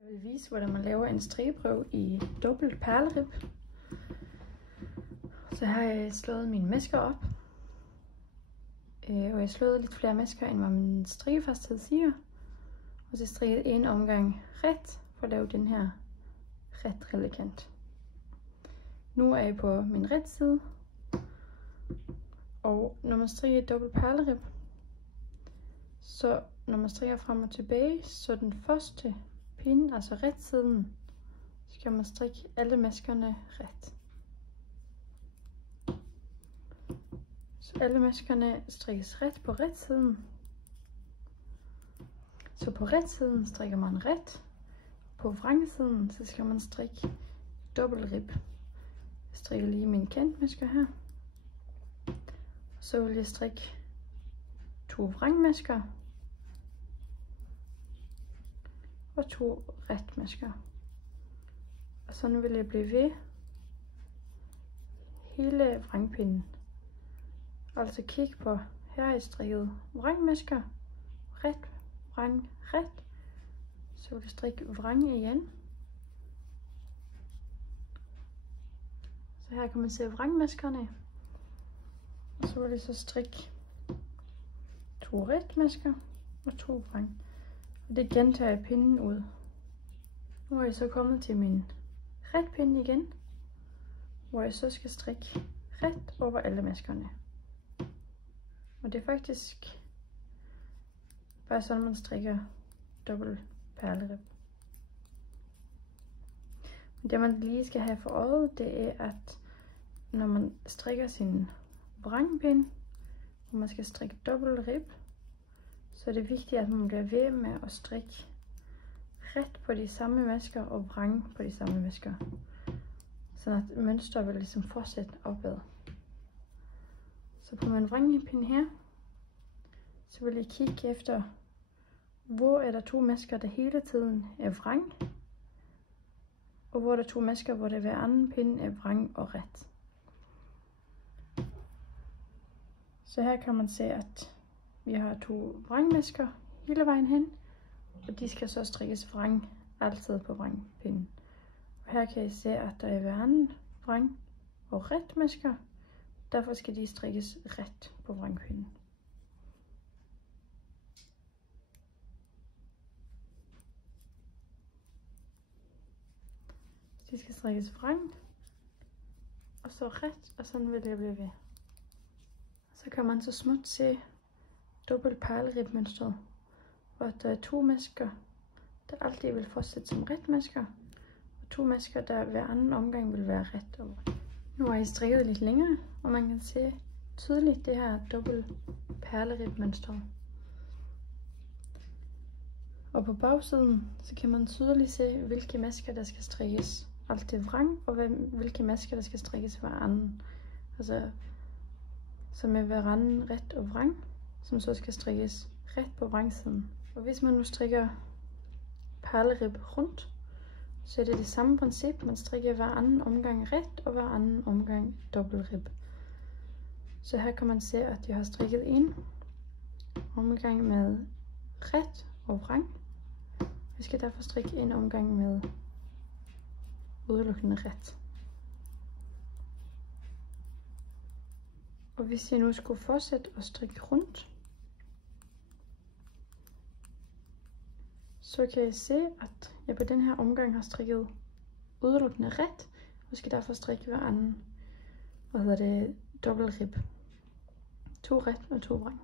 Jeg vil vise, hvordan man laver en strieprøve i dobbelt perlerib. Så har jeg slået mine masker op. Og jeg har slået lidt flere masker, end hvad min strikkefasthed siger. Og så strikket en omgang ret for at lave den her ret trillekant. Nu er jeg på min ret side. Og når man strikker dobbelt perlerib, så når man strikker frem og tilbage, så den første pinde, altså ret siden, skal man strikke alle maskerne ret. Så alle maskerne strikkes ret på ret siden. Så på ret siden strikker man ret. På vrangsiden, så skal man strikke dobbelt rib. Jeg strikker lige mine kantmasker her. Så vil jeg strikke 2 vrangmasker og 2 retmasker. Og sådan vil jeg blive ved hele vrangpinden. Altså kig på, her er jeg strikket vrangmasker, ret, vrang, ret. Så vil jeg strikke vrang igen. Så her kan man se vrangmaskerne. Og så vil jeg så strikke 2 retmasker og 2 vrang. Og det gentager jeg pinden ud. Nu er jeg så kommet til min retpinde igen, hvor jeg så skal strikke ret over alle maskerne. Og det er faktisk bare sådan, man strikker dobbelt perlerib. Men det man lige skal have for øjet, det er, at når man strikker sin vrangpind, og man skal strikke dobbelt rib, så er det vigtigt, at man bliver ved med at strikke ret på de samme masker og vrang på de samme masker. Så at mønstret vil ligesom fortsætte opad. Så på min vrangpind her, så vil jeg kigge efter, hvor er der 2 masker, der hele tiden er vrang, og hvor er der 2 masker, hvor der hver anden pind er vrang og ret. Så her kan man se, at vi har 2 vrangmasker hele vejen hen, og de skal så strikkes vrang altid på vrangpinden. Og her kan I se, at der er hver anden vrang og ret masker, derfor skal de strikkes ret på vrangpinden. De skal strikkes vrang, og så ret, og sådan vil det blive ved. Så kan man så småt se dobbelt perleribmønstret, hvor der er 2 masker, der altid vil fortsætte som retmasker, og 2 masker, der hver anden omgang vil være ret over. Nu har jeg strikket lidt længere, og man kan se tydeligt det her dobbelt perleribmønstret. Og på bagsiden, så kan man tydeligt se, hvilke masker, der skal strikkes altid vrang, og hvilke masker, der skal strikkes hver anden. Altså, som er hver anden ret og vrang, som så skal strikkes ret på vrangsiden. Og hvis man nu strikker perlerib rundt, så er det det samme princip. Man strikker hver anden omgang ret og hver anden omgang dobbelt rib. Så her kan man se, at jeg har strikket en omgang med ret og vrang. Jeg skal derfor strikke en omgang med udelukkende ret. Og hvis jeg nu skulle fortsætte at strikke rundt, så kan jeg se, at jeg på den her omgang har strikket udelukkende ret, og skal derfor strikke hver anden, dobbelt rib. 2 ret og 2 vrang.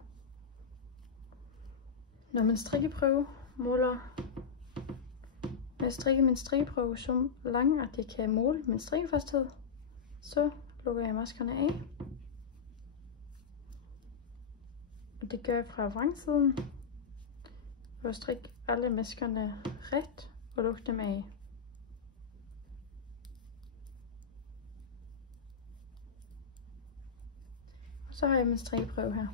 Når man strikkeprøve måler, jeg strikker min strikkeprøve så lang, at jeg kan måle min strikkefasthed, så lukker jeg maskerne af. Og det gør jeg fra vrangsiden, og strikke alle maskerne ret og lukke dem af. Og så har jeg min strikkeprøve her.